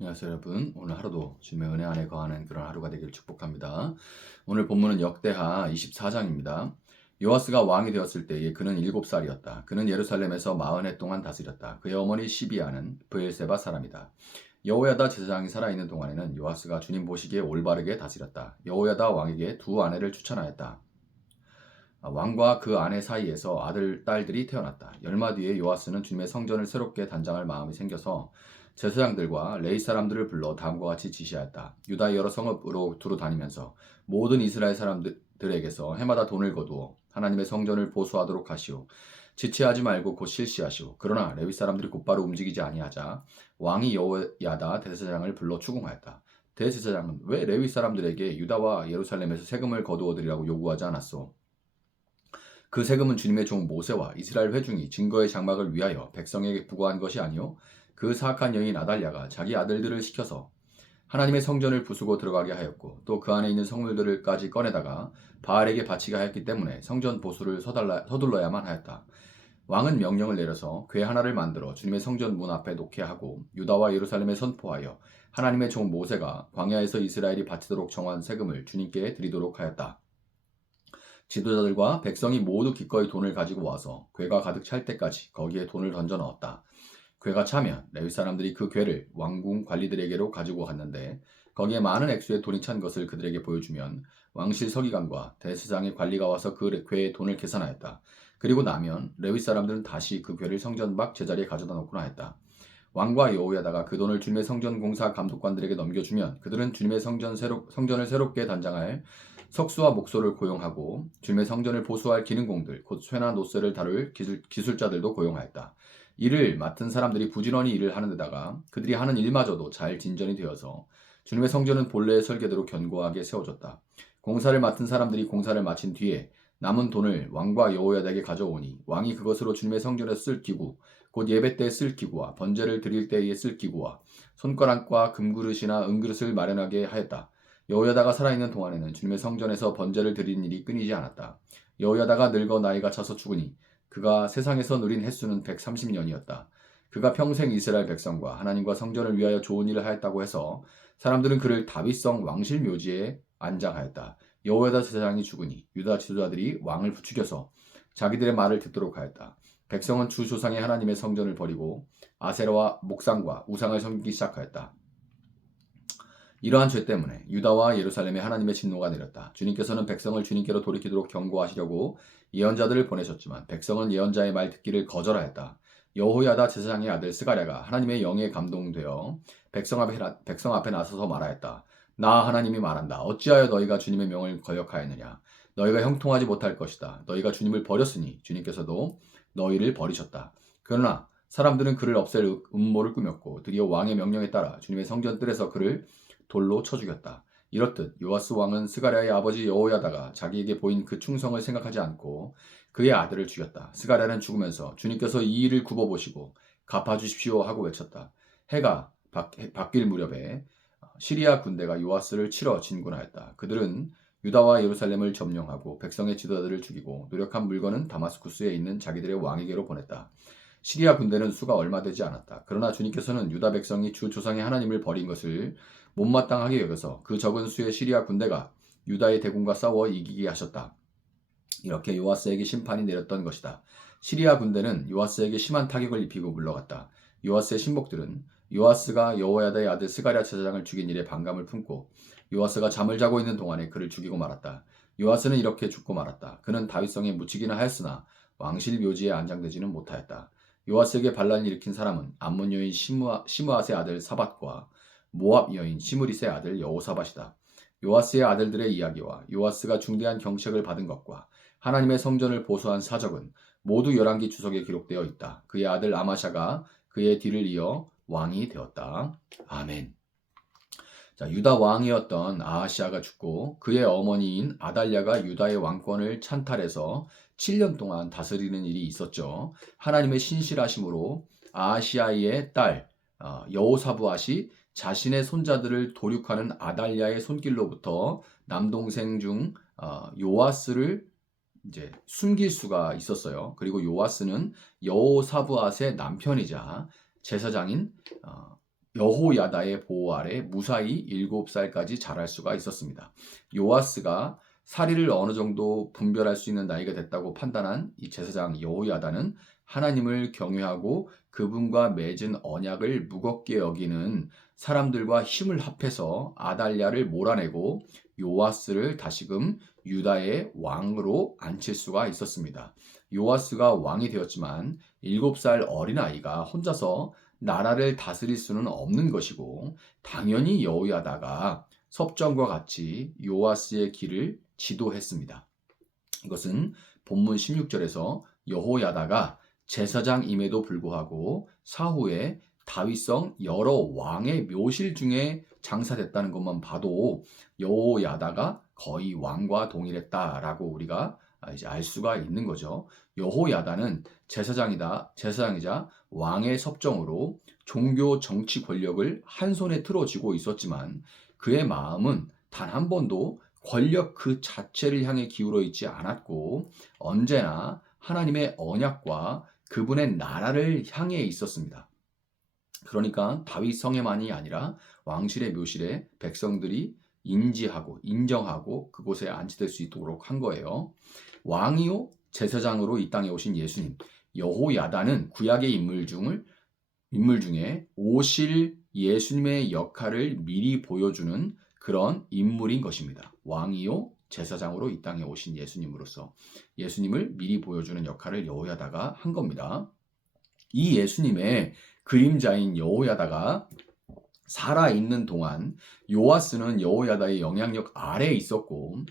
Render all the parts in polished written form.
안녕하세요 여러분. 오늘 하루도 주님의 은혜 안에 거하는 그런 하루가 되길 축복합니다. 오늘 본문은 역대하 24장입니다. 요아스가 왕이 되었을 때에 그는 7살이었다. 그는 예루살렘에서 40해 동안 다스렸다. 그의 어머니 시비아는 브엘세바 사람이다. 여호야다 제사장이 살아있는 동안에는 요아스가 주님 보시기에 올바르게 다스렸다. 여호야다 왕에게 두 아내를 추천하였다. 왕과 그 아내 사이에서 아들, 딸들이 태어났다. 열마 뒤에 요아스는 주님의 성전을 새롭게 단장할 마음이 생겨서 제사장들과 레위 사람들을 불러 다음과 같이 지시하였다. 유다의 여러 성읍으로 두루 다니면서 모든 이스라엘 사람들에게서 해마다 돈을 거두어 하나님의 성전을 보수하도록 하시오. 지체하지 말고 곧 실시하시오. 그러나 레위 사람들이 곧바로 움직이지 아니하자 왕이 여호야다 대제사장을 불러 추궁하였다. 대제사장은 왜 레위 사람들에게 유다와 예루살렘에서 세금을 거두어 드리라고 요구하지 않았소? 그 세금은 주님의 종 모세와 이스라엘 회중이 증거의 장막을 위하여 백성에게 부과한 것이 아니요 그 사악한 여인 아달랴가 자기 아들들을 시켜서 하나님의 성전을 부수고 들어가게 하였고 또 그 안에 있는 성물들까지 꺼내다가 바알에게 바치게 하였기 때문에 성전 보수를 서둘러야만 하였다. 왕은 명령을 내려서 궤 하나를 만들어 주님의 성전 문 앞에 놓게 하고 유다와 예루살렘에 선포하여 하나님의 종 모세가 광야에서 이스라엘이 바치도록 정한 세금을 주님께 드리도록 하였다. 지도자들과 백성이 모두 기꺼이 돈을 가지고 와서 궤가 가득 찰 때까지 거기에 돈을 던져 넣었다. 궤가 차면 레위 사람들이 그 궤를 왕궁 관리들에게로 가지고 갔는데 거기에 많은 액수의 돈이 찬 것을 그들에게 보여주면 왕실 서기관과 대제사장의 관리가 와서 그 궤의 돈을 계산하였다. 그리고 나면 레위 사람들은 다시 그 궤를 성전 밖 제자리에 가져다 놓곤 하였다. 왕과 여호야다가 그 돈을 주님의 성전 공사 감독관들에게 넘겨주면 그들은 주님의 성전을 새롭게 단장할 석수와 목소를 고용하고 주님의 성전을 보수할 기능공들 곧 쇠나 노쇠를 다룰 기술자들도 고용하였다. 이를 맡은 사람들이 부지런히 일을 하는 데다가 그들이 하는 일마저도 잘 진전이 되어서 주님의 성전은 본래의 설계대로 견고하게 세워졌다. 공사를 맡은 사람들이 공사를 마친 뒤에 남은 돈을 왕과 여호야다에게 가져오니 왕이 그것으로 주님의 성전에서 쓸 기구 곧 예배 때 쓸 기구와 번제를 드릴 때에 쓸 기구와 손가락과 금그릇이나 은그릇을 마련하게 하였다. 여호야다가 살아있는 동안에는 주님의 성전에서 번제를 드리는 일이 끊이지 않았다. 여호야다가 늙어 나이가 차서 죽으니 그가 세상에서 누린 횟수는 130년이었다. 그가 평생 이스라엘 백성과 하나님과 성전을 위하여 좋은 일을 하였다고 해서 사람들은 그를 다윗성 왕실 묘지에 안장하였다. 여호야다 제사장이 죽으니 유다 지도자들이 왕을 부추겨서 자기들의 말을 듣도록 하였다. 백성은 주 조상의 하나님의 성전을 버리고 아세라와 목상과 우상을 섬기기 시작하였다. 이러한 죄 때문에 유다와 예루살렘에 하나님의 진노가 내렸다. 주님께서는 백성을 주님께로 돌이키도록 경고하시려고 예언자들을 보내셨지만 백성은 예언자의 말 듣기를 거절하였다. 여호야다 제사장의 아들 스가랴가 하나님의 영에 감동되어 백성 앞에 나서서 말하였다. 나 하나님이 말한다. 어찌하여 너희가 주님의 명을 거역하였느냐. 너희가 형통하지 못할 것이다. 너희가 주님을 버렸으니 주님께서도 너희를 버리셨다. 그러나 사람들은 그를 없앨 음모를 꾸몄고 드디어 왕의 명령에 따라 주님의 성전 뜰에서 그를 돌로 쳐 죽였다. 이렇듯 요아스 왕은 스가랴의 아버지 여호야다가 자기에게 보인 그 충성을 생각하지 않고 그의 아들을 죽였다. 스가랴는 죽으면서 주님께서 이 일을 굽어보시고 갚아주십시오 하고 외쳤다. 해가 바뀔 무렵에 시리아 군대가 요아스를 치러 진군하였다. 그들은 유다와 예루살렘을 점령하고 백성의 지도자들을 죽이고 노력한 물건은 다마스쿠스에 있는 자기들의 왕에게로 보냈다. 시리아 군대는 수가 얼마 되지 않았다. 그러나 주님께서는 유다 백성이 주 조상의 하나님을 버린 것을 못마땅하게 여겨서 그 적은 수의 시리아 군대가 유다의 대군과 싸워 이기게 하셨다. 이렇게 요아스에게 심판이 내렸던 것이다. 시리아 군대는 요아스에게 심한 타격을 입히고 물러갔다. 요아스의 신복들은 요아스가 여호야다의 아들 스가랴 제사장을 죽인 일에 반감을 품고 요아스가 잠을 자고 있는 동안에 그를 죽이고 말았다. 요아스는 이렇게 죽고 말았다. 그는 다윗성에 묻히기는 하였으나 왕실 묘지에 안장되지는 못하였다. 요아스에게 반란을 일으킨 사람은 암몬 여인 시므앗의 아들 사밧과 모압 여인 시므릿의 아들 여호사밧이다. 요아스의 아들들의 이야기와 요아스가 중대한 경책을 받은 것과 하나님의 성전을 보수한 사적은 모두 열왕기 주석에 기록되어 있다. 그의 아들 아마샤가 그의 뒤를 이어 왕이 되었다. 아멘. 자, 유다 왕이었던 아하시아가 죽고 그의 어머니인 아달랴가 유다의 왕권을 찬탈해서 7년 동안 다스리는 일이 있었죠. 하나님의 신실하심으로 아하시아의 딸 여호사부앗이 자신의 손자들을 도륙하는 아달랴의 손길로부터 남동생 중 요아스를 이제 숨길 수가 있었어요. 그리고 요아스는 여호사부앗의 남편이자 제사장인 여호야다의 보호 아래 무사히 7살까지 자랄 수가 있었습니다. 요아스가 사리를 어느 정도 분별할 수 있는 나이가 됐다고 판단한 이 제사장 여호야다는 하나님을 경외하고 그분과 맺은 언약을 무겁게 여기는 사람들과 힘을 합해서 아달랴를 몰아내고 요아스를 다시금 유다의 왕으로 앉힐 수가 있었습니다. 요아스가 왕이 되었지만 7살 어린아이가 혼자서 나라를 다스릴 수는 없는 것이고 당연히 여호야다가 섭정과 같이 요아스의 길을 지도했습니다. 이것은 본문 16절에서 여호야다가 제사장임에도 불구하고 사후에 다윗성 여러 왕의 묘실 중에 장사됐다는 것만 봐도 여호야다가 거의 왕과 동일했다라고 우리가 이제 알 수가 있는 거죠. 여호야다는 제사장이자 왕의 섭정으로 종교 정치 권력을 한 손에 틀어쥐고 있었지만 그의 마음은 단 한 번도 권력 그 자체를 향해 기울어 있지 않았고 언제나 하나님의 언약과 그분의 나라를 향해 있었습니다. 그러니까 다윗 성에만이 아니라 왕실의 묘실에 백성들이 인지하고 인정하고 그곳에 안치될 수 있도록 한 거예요. 왕이요 제사장으로 이 땅에 오신 예수님 여호야다는 구약의 인물 중에 오실 예수님의 역할을 미리 보여주는 그런 인물인 것입니다. 왕이요 제사장으로 이 땅에 오신 예수님으로서 예수님을 미리 보여주는 역할을 여호야다가 한 겁니다. 이 예수님의 그림자인 여호야다가 살아있는 동안 요아스는 여호야다의 영향력 아래에 있었고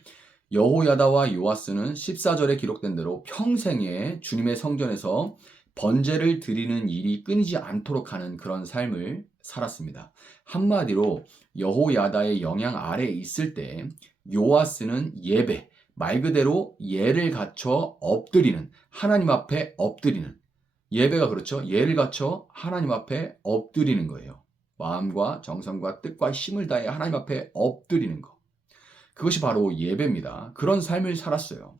여호야다와 요아스는 14절에 기록된 대로 평생에 주님의 성전에서 번제를 드리는 일이 끊이지 않도록 하는 그런 삶을 살았습니다. 한마디로 여호야다의 영향 아래에 있을 때 요아스는 예배, 말 그대로 예를 갖춰 엎드리는, 하나님 앞에 엎드리는, 예배가 그렇죠. 예를 갖춰 하나님 앞에 엎드리는 거예요. 마음과 정성과 뜻과 힘을 다해 하나님 앞에 엎드리는 거. 그것이 바로 예배입니다. 그런 삶을 살았어요.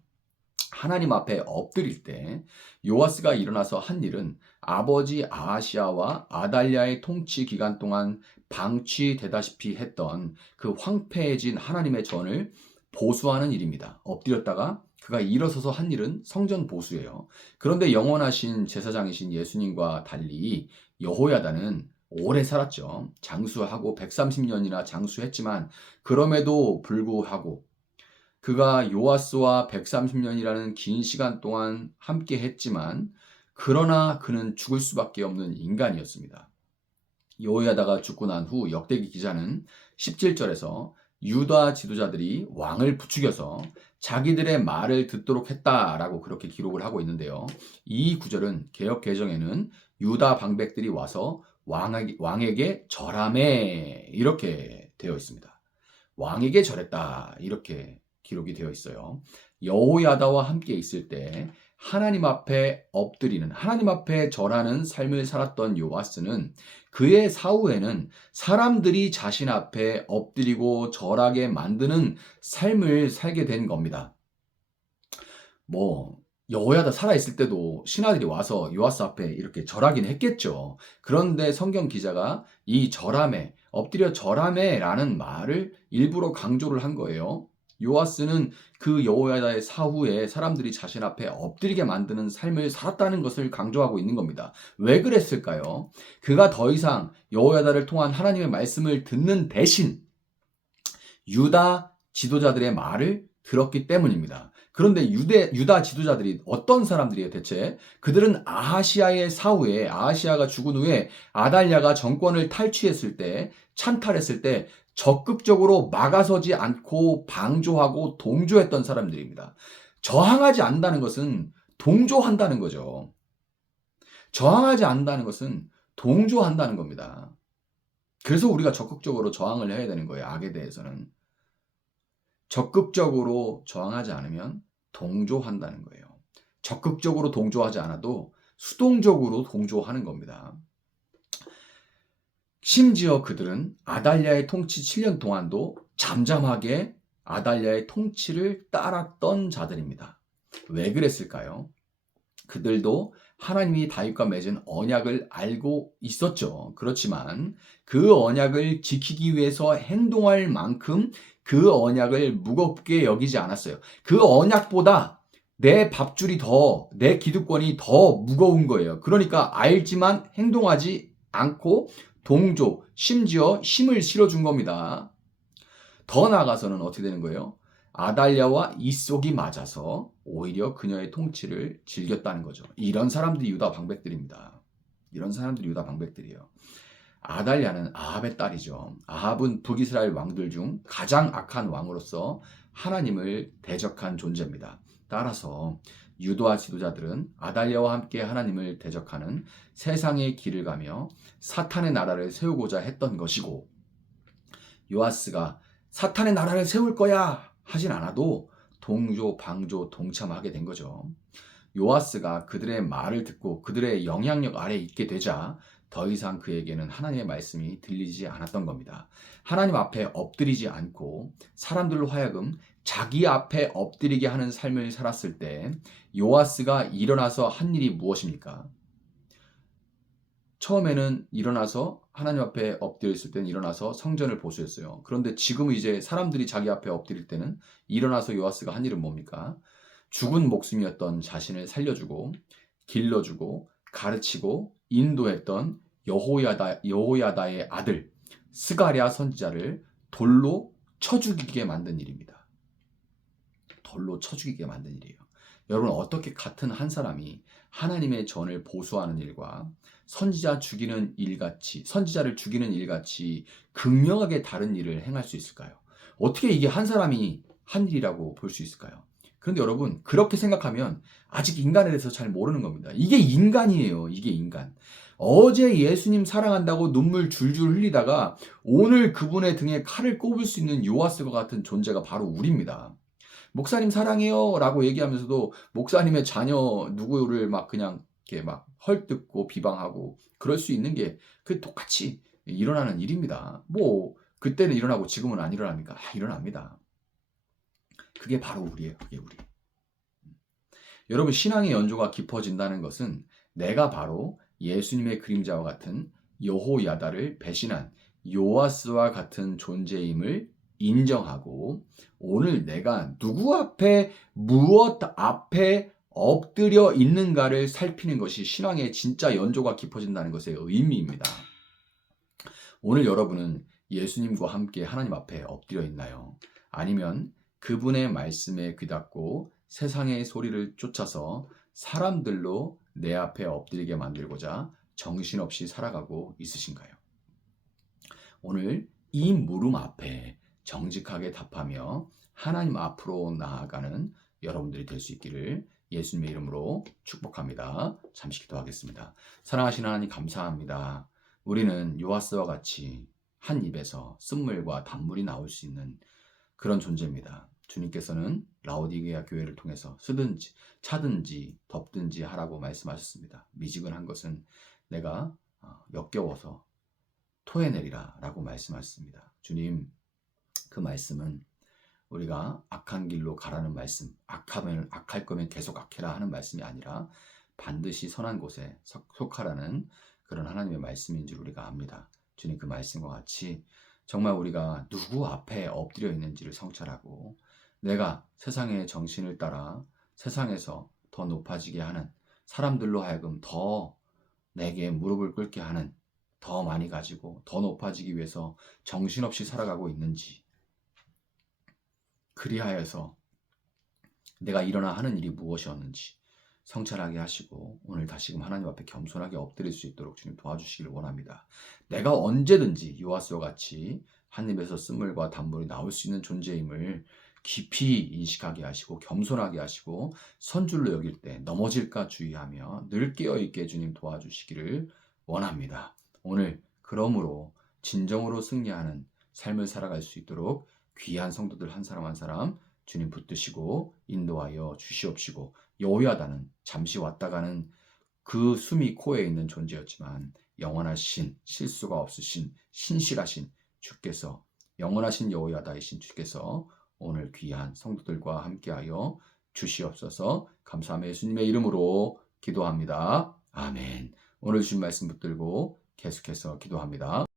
하나님 앞에 엎드릴 때 요아스가 일어나서 한 일은 아버지 아하시아와 아달랴의 통치 기간 동안 방치되다시피 했던 그 황폐해진 하나님의 전을 보수하는 일입니다. 엎드렸다가 그가 일어서서 한 일은 성전 보수예요. 그런데 영원하신 제사장이신 예수님과 달리 여호야다는 오래 살았죠. 장수하고 130년이나 장수했지만 그럼에도 불구하고 그가 요아스와 130년이라는 긴 시간 동안 함께 했지만 그러나 그는 죽을 수밖에 없는 인간이었습니다. 여호야다가 죽고 난 후 역대기 기자는 17절에서 유다 지도자들이 왕을 부추겨서 자기들의 말을 듣도록 했다라고 그렇게 기록을 하고 있는데요. 이 구절은 개역 개정에는 유다 방백들이 와서 왕에게 절하매 이렇게 되어 있습니다. 왕에게 절했다 이렇게 기록이 되어 있어요. 여호야다와 함께 있을 때 하나님 앞에 엎드리는 하나님 앞에 절하는 삶을 살았던 요아스는 그의 사후에는 사람들이 자신 앞에 엎드리고 절하게 만드는 삶을 살게 된 겁니다. 여호야다 살아있을 때도 신하들이 와서 요아스 앞에 이렇게 절하긴 했겠죠. 그런데 성경 기자가 이 절하매, 엎드려 절하매라는 말을 일부러 강조를 한 거예요. 요아스는 그 여호야다의 사후에 사람들이 자신 앞에 엎드리게 만드는 삶을 살았다는 것을 강조하고 있는 겁니다. 왜 그랬을까요? 그가 더 이상 여호야다를 통한 하나님의 말씀을 듣는 대신 유다 지도자들의 말을 들었기 때문입니다. 그런데 유다 지도자들이 어떤 사람들이에요, 대체? 그들은 아하시아의 사후에, 아하시아가 죽은 후에 아달랴가 정권을 탈취했을 때, 찬탈했을 때 적극적으로 막아서지 않고 방조하고 동조했던 사람들입니다. 저항하지 않는다는 것은 동조한다는 거죠. 저항하지 않는다는 것은 동조한다는 겁니다. 그래서 우리가 적극적으로 저항을 해야 되는 거예요, 악에 대해서는. 적극적으로 저항하지 않으면 동조한다는 거예요. 적극적으로 동조하지 않아도 수동적으로 동조하는 겁니다. 심지어 그들은 아달랴의 통치 7년 동안도 잠잠하게 아달랴의 통치를 따랐던 자들입니다. 왜 그랬을까요? 그들도 하나님이 다윗과 맺은 언약을 알고 있었죠. 그렇지만 그 언약을 지키기 위해서 행동할 만큼 그 언약을 무겁게 여기지 않았어요. 그 언약보다 내 밥줄이 더, 내 기득권이 더 무거운 거예요. 그러니까 알지만 행동하지 않고 동조, 심지어 힘을 실어준 겁니다. 더 나아가서는 어떻게 되는 거예요? 아달랴와 이속이 맞아서 오히려 그녀의 통치를 즐겼다는 거죠. 이런 사람들이 유다 방백들입니다. 이런 사람들이 유다 방백들이에요. 아달랴는 아합의 딸이죠. 아합은 북이스라엘 왕들 중 가장 악한 왕으로서 하나님을 대적한 존재입니다. 따라서 유다 지도자들은 아달랴와 함께 하나님을 대적하는 세상의 길을 가며 사탄의 나라를 세우고자 했던 것이고, 요아스가 사탄의 나라를 세울 거야 하진 않아도 동조, 방조, 동참하게 된 거죠. 요아스가 그들의 말을 듣고 그들의 영향력 아래 있게 되자 더 이상 그에게는 하나님의 말씀이 들리지 않았던 겁니다. 하나님 앞에 엎드리지 않고 사람들로 하여금 자기 앞에 엎드리게 하는 삶을 살았을 때 요아스가 일어나서 한 일이 무엇입니까? 처음에는 일어나서 하나님 앞에 엎드려 있을 때는 일어나서 성전을 보수했어요. 그런데 지금 이제 사람들이 자기 앞에 엎드릴 때는 일어나서 요아스가 한 일은 뭡니까? 죽은 목숨이었던 자신을 살려주고 길러주고 가르치고 인도했던 여호야다의 아들 스가랴 선지자를 돌로 쳐 죽이게 만든 일입니다. 돌로 쳐 죽이게 만든 일이에요. 여러분, 어떻게 같은 한 사람이 하나님의 전을 보수하는 일과 선지자를 죽이는 일같이 극명하게 다른 일을 행할 수 있을까요? 어떻게 이게 한 사람이 한 일이라고 볼 수 있을까요? 그런데 여러분, 그렇게 생각하면 아직 인간에 대해서 잘 모르는 겁니다. 이게 인간이에요. 이게 인간. 어제 예수님 사랑한다고 눈물 줄줄 흘리다가 오늘 그분의 등에 칼을 꼽을 수 있는 요아스와 같은 존재가 바로 우리입니다. 목사님 사랑해요 라고 얘기하면서도 목사님의 자녀 누구를 막 그냥 이렇게 막 헐뜯고 비방하고 그럴 수 있는 게 그 똑같이 일어나는 일입니다. 뭐 그때는 일어나고 지금은 안 일어납니까? 일어납니다. 그게 바로 우리예요. 그게 우리. 여러분, 신앙의 연조가 깊어진다는 것은 내가 바로 예수님의 그림자와 같은 여호야다를 배신한 요아스와 같은 존재임을 인정하고 오늘 내가 누구 앞에 무엇 앞에 엎드려 있는가를 살피는 것이 신앙의 진짜 연조가 깊어진다는 것의 의미입니다. 오늘 여러분은 예수님과 함께 하나님 앞에 엎드려 있나요? 아니면 그분의 말씀에 귀닫고 세상의 소리를 쫓아서 사람들로 내 앞에 엎드리게 만들고자 정신없이 살아가고 있으신가요? 오늘 이 물음 앞에 정직하게 답하며 하나님 앞으로 나아가는 여러분들이 될 수 있기를 예수님의 이름으로 축복합니다. 잠시 기도하겠습니다. 사랑하시는 하나님, 감사합니다. 우리는 요아스와 같이 한 입에서 쓴물과 단물이 나올 수 있는 그런 존재입니다. 주님께서는 라오디게아 교회를 통해서 쓰든지 차든지 덮든지 하라고 말씀하셨습니다. 미지근한 것은 내가 역겨워서 토해내리라 라고 말씀하셨습니다. 주님, 그 말씀은 우리가 악한 길로 가라는 말씀, 악할 거면 계속 악해라 하는 말씀이 아니라 반드시 선한 곳에 속하라는 그런 하나님의 말씀인 줄 우리가 압니다. 주님, 그 말씀과 같이 정말 우리가 누구 앞에 엎드려 있는지를 성찰하고 내가 세상의 정신을 따라 세상에서 더 높아지게 하는, 사람들로 하여금 더 내게 무릎을 꿇게 하는, 더 많이 가지고 더 높아지기 위해서 정신없이 살아가고 있는지, 그리하여서 내가 일어나 하는 일이 무엇이었는지 성찰하게 하시고 오늘 다시금 하나님 앞에 겸손하게 엎드릴 수 있도록 주님 도와주시기를 원합니다. 내가 언제든지 요아스와 같이 한 입에서 쓴물과 단물이 나올 수 있는 존재임을 깊이 인식하게 하시고 겸손하게 하시고 선줄로 여길 때 넘어질까 주의하며 늘 깨어있게 주님 도와주시기를 원합니다. 오늘 그러므로 진정으로 승리하는 삶을 살아갈 수 있도록 귀한 성도들 한 사람 한 사람 주님 붙드시고 인도하여 주시옵시고, 여호야다는 잠시 왔다 가는 그 숨이 코에 있는 존재였지만 영원하신, 실수가 없으신 신실하신 주께서, 영원하신 여호야다이신 주께서 오늘 귀한 성도들과 함께하여 주시옵소서. 감사하며 예수님의 이름으로 기도합니다. 아멘. 오늘 주신 말씀 붙들고 계속해서 기도합니다.